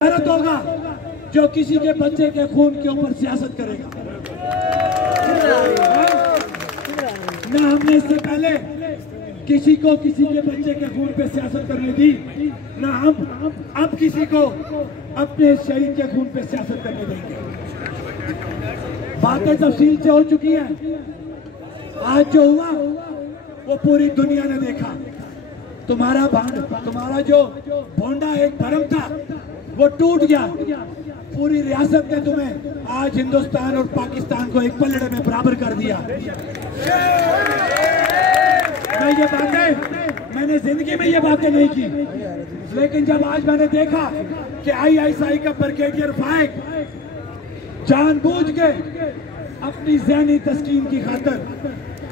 गलत होगा जो किसी के बच्चे के खून के ऊपर सियासत करेगा। ना हमने इससे पहले किसी को किसी के बच्चे के खून पे सियासत करने दी, ना हम अब किसी को अपने शरीर के खून पे सियासत करने देंगे। बातें तफसील से हो चुकी हैं। आज जो हुआ वो पूरी दुनिया ने देखा। तुम्हारा जो भोंडा एक धर्म था वो टूट गया। पूरी रियासत ने तुम्हें आज हिंदुस्तान और पाकिस्तान को एक पलड़े में बराबर कर दिया। मैंने जिंदगी में ये बातें नहीं की, लेकिन जब आज मैंने देखा कि ISI का ब्रिगेडियर फाइक जानबूझ के अपनी ज़हनी तस्कीन की खातिर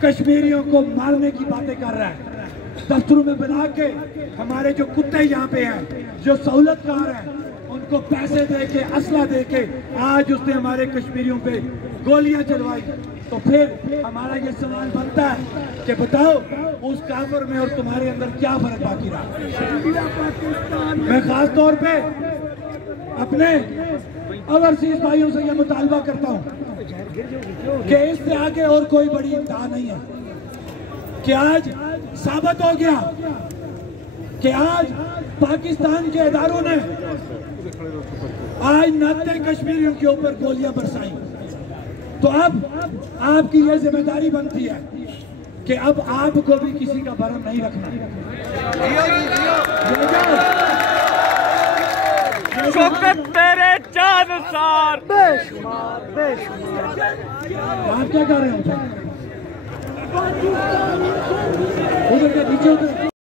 कश्मीरियों को मारने की बातें कर रहा है, दफ्तरों में बना के हमारे जो कुत्ते यहाँ पे हैं, जो सहूलतकार हैं, उनको पैसे दे के असला दे के आज उसने हमारे कश्मीरियों पे गोलियां चलवाई। तो फिर हमारा ये सवाल बनता है कि बताओ उस काफिर में और तुम्हारे अंदर क्या फर्क बाकी रहा। मैं खास तौर पे अपने ओवरसीज भाइयों से यह मुतालबा करता हूँ कि इससे आगे और कोई बड़ी इंतहा नहीं है कि आज साबित हो गया कि आज पाकिस्तान के इदारों ने आज 90 कश्मीरियों के ऊपर गोलियां बरसाई। तो अब आपकी यह जिम्मेदारी बनती है कि अब आपको भी किसी का भरम नहीं रखना। तेरे चानुसार बेशुमार आप क्या कर रहे हो? उधर के नीचे उधर